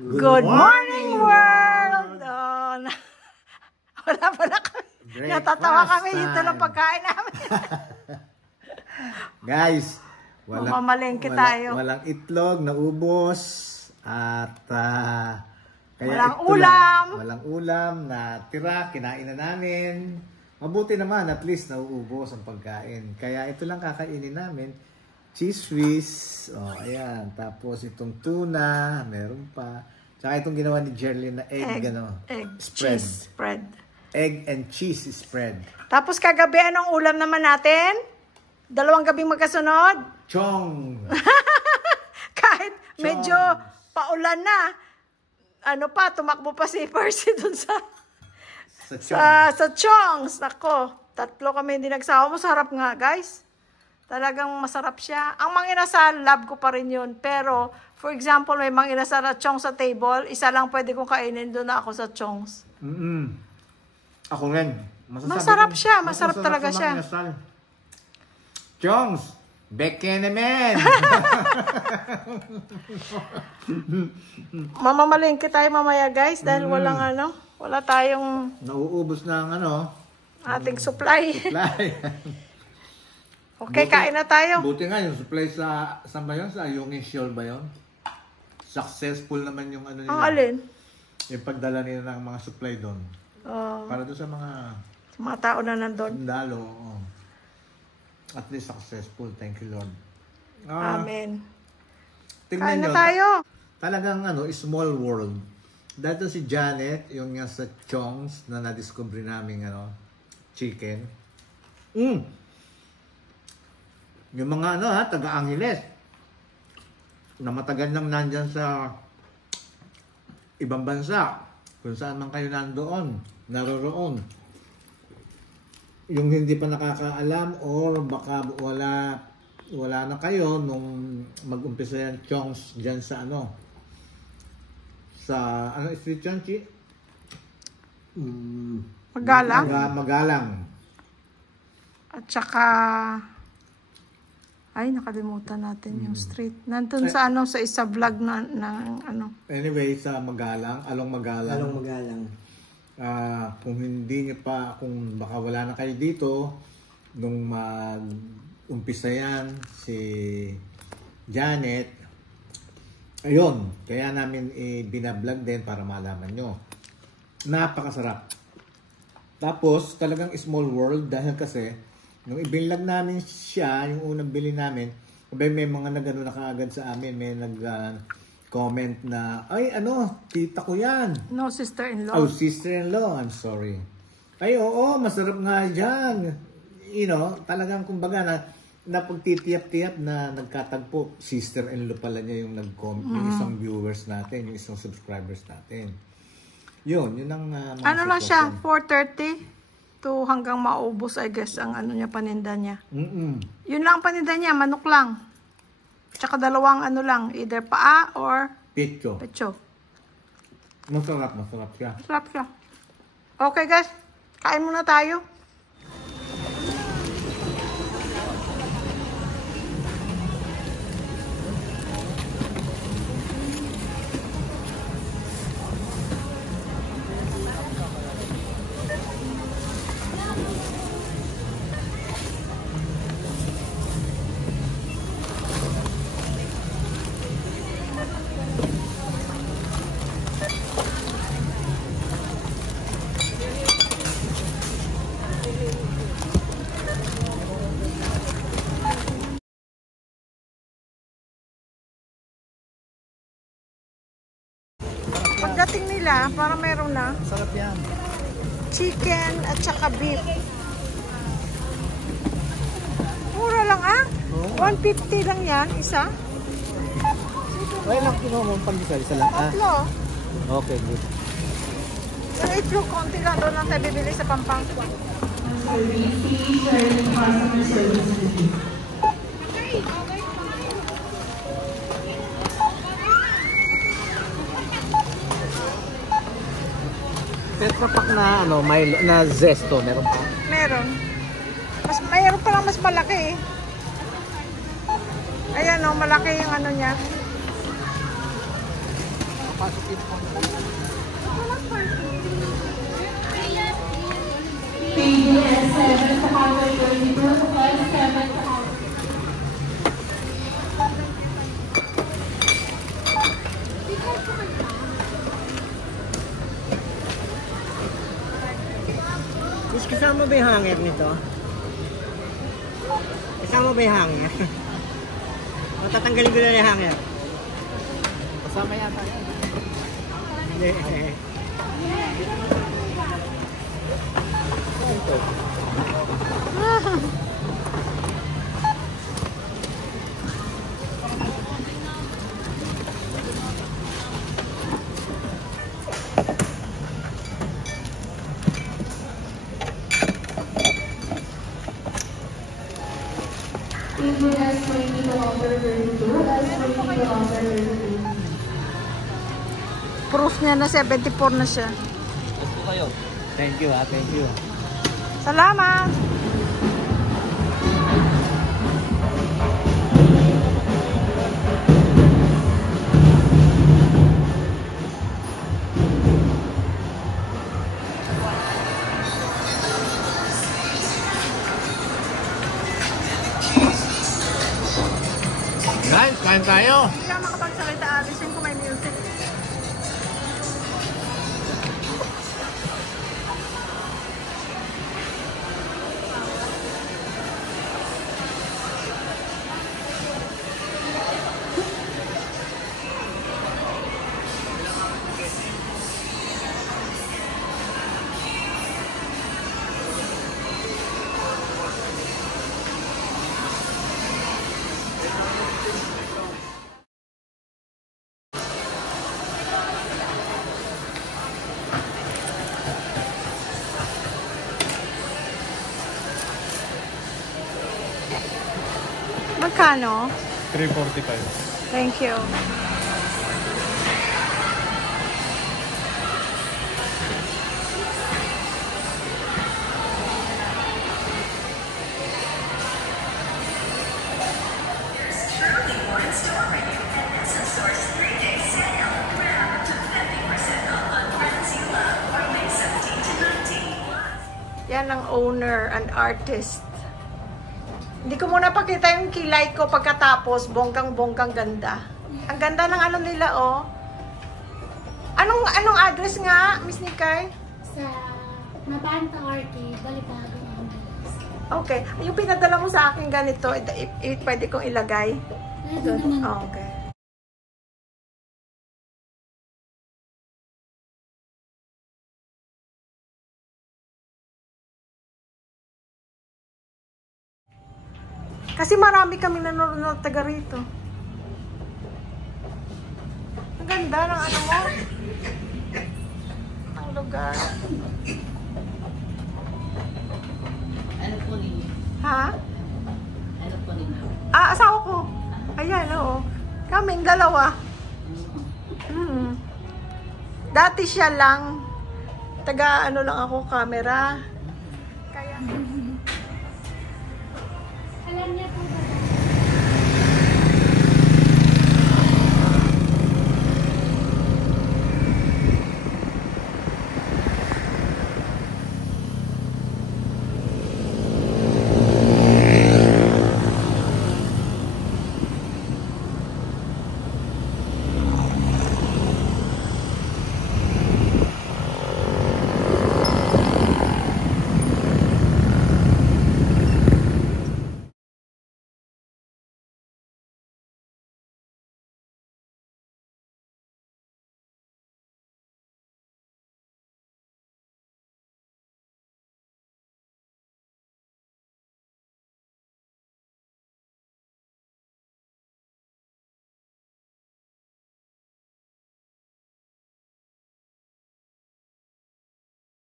Good morning, world! Oh, wala kami. Natatawa kami. Ito lang pagkain namin. Guys, walang itlog, naubos. At kaya walang ulam na tira, kinain na namin. Mabuti naman, at least nauubos ang pagkain. Kaya ito lang kakainin namin. Cheese whiz. Oh, ayan. Tapos itong tuna, meron pa. Tsaka itong ginawa ni Jerlyn na egg spread. Cheese spread. Egg and cheese spread. Tapos kagabi, anong ulam naman natin? 2 gabing magkasunod? Chong! Kahit medyo paulan na, tumakbo pa si Percy dun sa Chongs. Nako, 3 kami hindi nagsawa. Masarap nga, guys. Talagang masarap siya. Ang manginasal, love ko pa rin yun. Pero, for example, may manginasal at Chongs sa table, isa lang pwede kong kainin, doon na ako sa Chongs. Ako rin. Masarap siya. Masarap talaga siya. Chongs, beke naman! Mamamalingki tayo mamaya, guys, dahil wala tayong nauubos na ang ating supply. Okay, kain na tayo. Buti nga yung supply saan ba yun? Sa Ayungin Shoal ba yun? Successful naman yung nila. Ang alin? Yung pagdala nila ng mga supply doon. Para doon sa mga tao na nandun. Dalo. At least successful. Thank you, Lord. Amen. Tingnan kain na nyo, tayo. Talagang small world. Dito si Janet, yung sa Chongs na na-discover namin chicken. Yung mga taga-Angeles na matagal nang nandyan sa ibang bansa, kung saan man kayo naroroon. Yung hindi pa nakakaalam or baka wala na kayo nung mag-umpisa yan Chongs dyan sa street yun, Chi? Magalang. Magalang. At saka nakalimutan natin yung street. Nandun sa isa vlog na Anyway, sa Magalang, Along Magalang. Kung hindi nyo pa, kung baka wala na kayo dito, nung mag-umpisa yan si Janet, ayun, kaya namin binablog din para malaman nyo. Napakasarap. Tapos, talagang small world dahil kasi, nung ibinlog namin siya, yung unang bili namin, may mga nagano na kaagad sa amin, may comment na, ay tita ko yan. No, sister-in-law. Oh, sister-in-law, I'm sorry. Ay, oo, masarap nga dyan. Talagang kumbaga na pagtitiyap-tiyap na nagkatagpo, sister-in-law pala niya yung nag-comment, yung isang viewers natin, yung isang subscribers natin. Yun ang mga lang siya, 4:30 to hanggang maubos, I guess, ang paninda niya. Yun lang paninda niya, manok lang. Tsaka 2 either paa or pecho. Masarap siya. Masarap siya. Okay, guys, kain muna tayo. Pagdating nila, parang meron na. Sarap yan. Chicken at saka beef. Mura lang 150 lang yan, isa. Ay, lang kinuha mo pang-isa lang. 3. Okay, good. Yung itlog, konti lang doon lang tayo bibili sa Pampanga. Tetra Pak na Milo na Zesto, meron pa? Meron. Mayroon pa lang mas malaki. Ayan malaki yung niya. pasok yung phone. PDS 7 sa counter 22, plus 7 sa counter. Is kasama ba yung hanger nito? Kasama ba yung hanger? Matatanggalin ko na yung hanger. Kasama yata yan. Hindi. PDS 20 to counter 32, S20 to counter 32. Proof niya na 74 na siya. Thank you thank you. Salamat! Guys, kain tayo. Hindi ka makapagsalita, alisin ko may music. Magkano? 345. Thank you. Yan ang owner and artist. Hindi ko muna pakita yung kilay ko pagkatapos, bonggang-bonggang ganda. Ang ganda ng ano nila, oh. Anong address nga, Miss Nikay? Sa Mabanta Arcade, Balibago. Okay. Yung pinadala mo sa akin ganito, pwede kong ilagay. Pwede naman. Oh, okay. Kasi marami kami nanonood na taga rito. Ang ganda ng ano mo. Ang lugar. Ano po ninyo? Ha? Ano po ninyo? Asawa ko. Ayan, oo. Kaming dalawa. Dati siya lang. Taga ano lang ako, camera. Kaya... Alam niya po